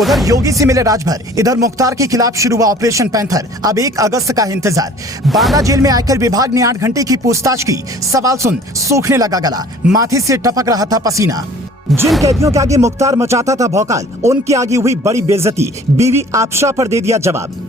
उधर योगी से मिले राजभर, इधर मुख्तार के खिलाफ शुरू हुआ ऑपरेशन पैंथर। अब 1 अगस्त का इंतजार। बांदा जेल में आयकर विभाग ने 8 घंटे की पूछताछ की। सवाल सुन सूखने लगा गला, माथे से टपक रहा था पसीना। जिन कैदियों के आगे मुख्तार मचाता था भौकाल, उनके आगे हुई बड़ी बेइज्जती। बीवी आबशा पर दे दिया जवाब।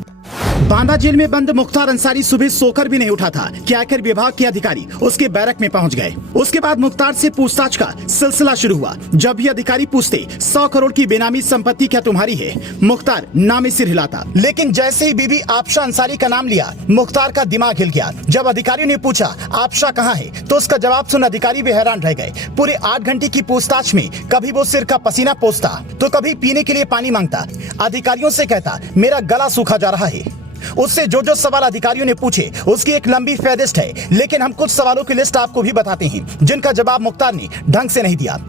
बांदा जेल में बंद मुख्तार अंसारी सुबह सोकर भी नहीं उठा था कि आयकर विभाग के अधिकारी उसके बैरक में पहुंच गए। उसके बाद मुख्तार से पूछताछ का सिलसिला शुरू हुआ। जब भी अधिकारी पूछते 100 करोड़ की बेनामी संपत्ति क्या तुम्हारी है, मुख्तार नामे सिर हिलाता। लेकिन जैसे ही बीबी आबशा अंसारी का नाम लिया, मुख्तार का दिमाग हिल गया। जब अधिकारियों ने पूछा आबशा कहाँ है, तो उसका जवाब सुन अधिकारी भी हैरान रह गए। पूरे 8 घंटे की पूछताछ में कभी वो सिर का पसीना पोंछता तो कभी पीने के लिए पानी मांगता। अधिकारियों से कहता मेरा गला सूखा जा रहा है। उससे जो सवाल अधिकारियों ने पूछे उसकी एक लंबी फहरिस्त है, लेकिन हम कुछ सवालों की लिस्ट आपको भी बताते हैं जिनका जवाब मुख्तार ने ढंग से नहीं दिया।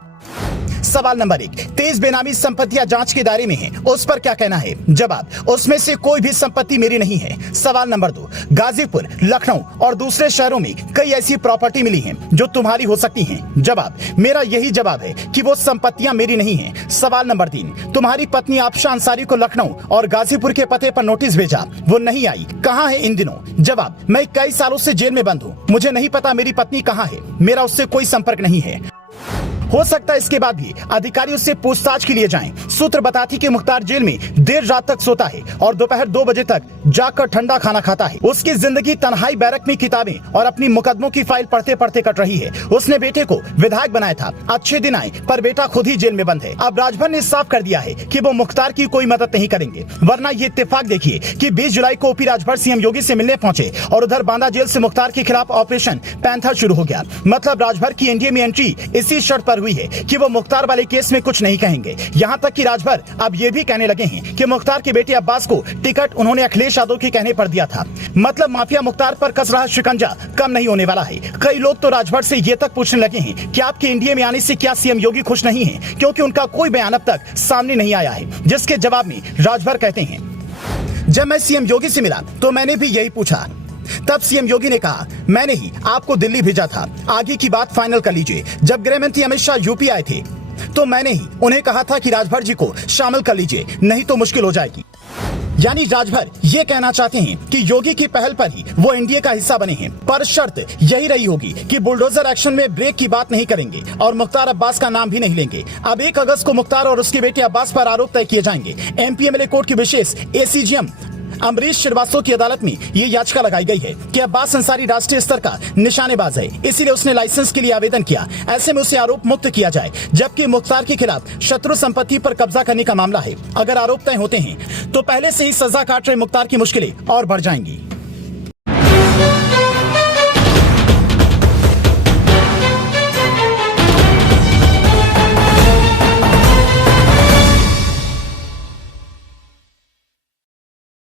सवाल नंबर 1, 23 बेनामी संपत्तियां जांच के दायरे में हैं, उस पर क्या कहना है? जवाब, उसमें से कोई भी संपत्ति मेरी नहीं है। सवाल नंबर 2, गाजीपुर, लखनऊ और दूसरे शहरों में कई ऐसी प्रॉपर्टी मिली हैं जो तुम्हारी हो सकती हैं। जवाब, मेरा यही जवाब है कि वो संपत्तियां मेरी नहीं हैं। सवाल नंबर 3, तुम्हारी पत्नी आबशा अंसारी को लखनऊ और गाजीपुर के पते पर नोटिस भेजा, वो नहीं आई, कहाँ है इन दिनों? जवाब, मैं कई सालों से जेल में बंद हूँ, मुझे नहीं पता मेरी पत्नी कहाँ है, मेरा उससे कोई संपर्क नहीं है। हो सकता है इसके बाद भी अधिकारी उससे पूछताछ के लिए जाएं। सूत्र बताती कि मुख्तार जेल में देर रात तक सोता है और दोपहर 2 बजे तक जाकर ठंडा खाना खाता है। उसकी जिंदगी तन्हाई बैरक में किताबें और अपनी मुकदमों की फाइल पढ़ते पढ़ते कट रही है। उसने बेटे को विधायक बनाया था, अच्छे दिन आए, पर बेटा खुद ही जेल में बंद है। अब राजभर ने साफ कर दिया है कि वो मुख्तार की कोई मदद नहीं करेंगे, वरना ये इत्तेफाक देखिए कि 20 जुलाई को ओपी राजभर सीएम योगी से मिलने पहुंचे और उधर बांदा जेल से मुख्तार के खिलाफ ऑपरेशन पैंथर शुरू हो गया। मतलब राजभर की एनडीए में एंट्री इसी शर्त पर हुई है कि वो मुख्तार वाले केस में कुछ नहीं कहेंगे। यहाँ तक कि राजभर अब ये भी कहने लगे हैं कि मुख्तार के बेटे अब्बास को टिकट उन्होंने अखिलेश यादव के कहने पर दिया था। मतलब माफिया मुख्तार पर कस रहा शिकंजा कम नहीं होने वाला है। कई लोग तो राजभर से ये तक पूछने लगे हैं कि आपके इंडिया में आने से क्या सीएम योगी खुश नहीं है, क्योंकि उनका कोई बयान अब तक सामने नहीं आया है। जिसके जवाब में राजभर कहते हैं, जब मैं सीएम योगी से मिला तो मैंने भी यही पूछा, तब सीएम योगी ने कहा मैंने ही आपको दिल्ली भेजा था, आगे की बात फाइनल कर लीजिए। जब गृह मंत्री अमित शाह यूपी आए थे तो मैंने ही उन्हें कहा था कि राजभर जी को शामिल कर लीजिए, नहीं तो मुश्किल हो जाएगी। यानी राजभर ये कहना चाहते हैं कि योगी की पहल पर ही वो एनडीए का हिस्सा बने हैं, पर शर्त यही रही होगी कि बुलडोजर एक्शन में ब्रेक की बात नहीं करेंगे और मुख्तार अब्बास का नाम भी नहीं लेंगे। अब 1 अगस्त को मुख्तार और उसके बेटे अब्बास पर आरोप तय किए जाएंगे। एमपीएमएलए कोर्ट की विशेष एसीजीएम अमरीश श्रीवास्तव की अदालत में ये याचिका लगाई गई है कि अब्बास अंसारी राष्ट्रीय स्तर का निशानेबाज है, इसीलिए उसने लाइसेंस के लिए आवेदन किया। ऐसे में उसे आरोप मुक्त किया जाए, जबकि मुख्तार के खिलाफ शत्रु संपत्ति पर कब्जा करने का मामला है। अगर आरोप तय होते हैं तो पहले से ही सजा काट रहे मुख्तार की मुश्किलें और बढ़ जाएंगी।